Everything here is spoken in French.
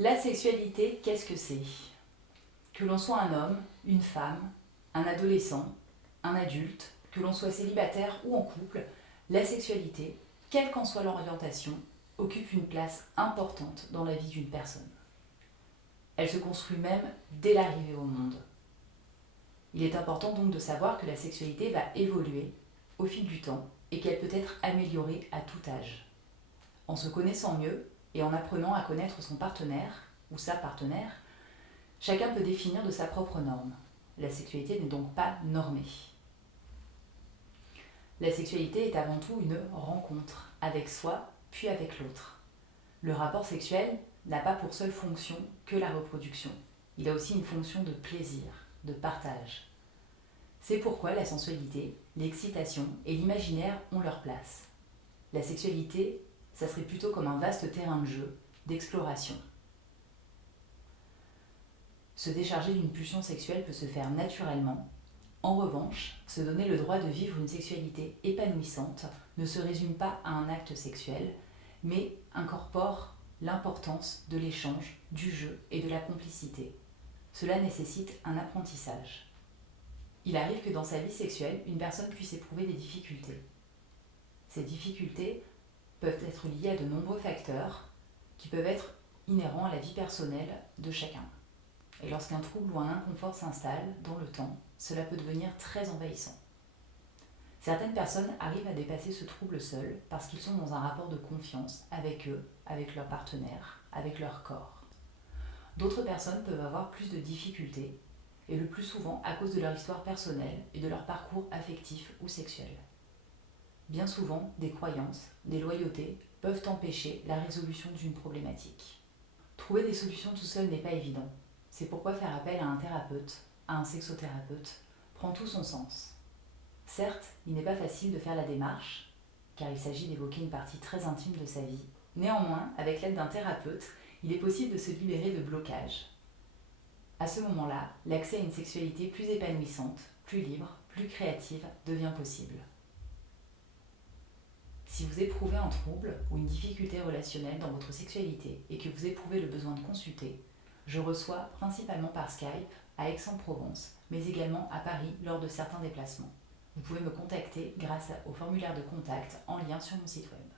La sexualité, qu'est-ce que c'est? Que l'on soit un homme, une femme, un adolescent, un adulte, que l'on soit célibataire ou en couple, la sexualité, quelle qu'en soit l'orientation, occupe une place importante dans la vie d'une personne. Elle se construit même dès l'arrivée au monde. Il est important donc de savoir que la sexualité va évoluer au fil du temps et qu'elle peut être améliorée à tout âge. En se connaissant mieux et en apprenant à connaître son partenaire ou sa partenaire, chacun peut définir de sa propre norme. La sexualité n'est donc pas normée. La sexualité est avant tout une rencontre avec soi puis avec l'autre. Le rapport sexuel n'a pas pour seule fonction que la reproduction. Il a aussi une fonction de plaisir, de partage. C'est pourquoi la sensualité, l'excitation et l'imaginaire ont leur place. La sexualité, ça serait plutôt comme un vaste terrain de jeu, d'exploration. Se décharger d'une pulsion sexuelle peut se faire naturellement. En revanche, se donner le droit de vivre une sexualité épanouissante ne se résume pas à un acte sexuel, mais incorpore l'importance de l'échange, du jeu et de la complicité. Cela nécessite un apprentissage. Il arrive que dans sa vie sexuelle, une personne puisse éprouver des difficultés. Ces difficultés peuvent être liées à de nombreux facteurs qui peuvent être inhérents à la vie personnelle de chacun. Et lorsqu'un trouble ou un inconfort s'installe dans le temps, cela peut devenir très envahissant. Certaines personnes arrivent à dépasser ce trouble seules parce qu'ils sont dans un rapport de confiance avec eux, avec leur partenaire, avec leur corps. D'autres personnes peuvent avoir plus de difficultés, et le plus souvent à cause de leur histoire personnelle et de leur parcours affectif ou sexuel. Bien souvent, des croyances, des loyautés peuvent empêcher la résolution d'une problématique. Trouver des solutions tout seul n'est pas évident. C'est pourquoi faire appel à un thérapeute, à un sexothérapeute, prend tout son sens. Certes, il n'est pas facile de faire la démarche, car il s'agit d'évoquer une partie très intime de sa vie. Néanmoins, avec l'aide d'un thérapeute, il est possible de se libérer de blocages. À ce moment-là, l'accès à une sexualité plus épanouissante, plus libre, plus créative devient possible. Si vous éprouvez un trouble ou une difficulté relationnelle dans votre sexualité et que vous éprouvez le besoin de consulter, je reçois principalement par Skype à Aix-en-Provence, mais également à Paris lors de certains déplacements. Vous pouvez me contacter grâce au formulaire de contact en lien sur mon site web.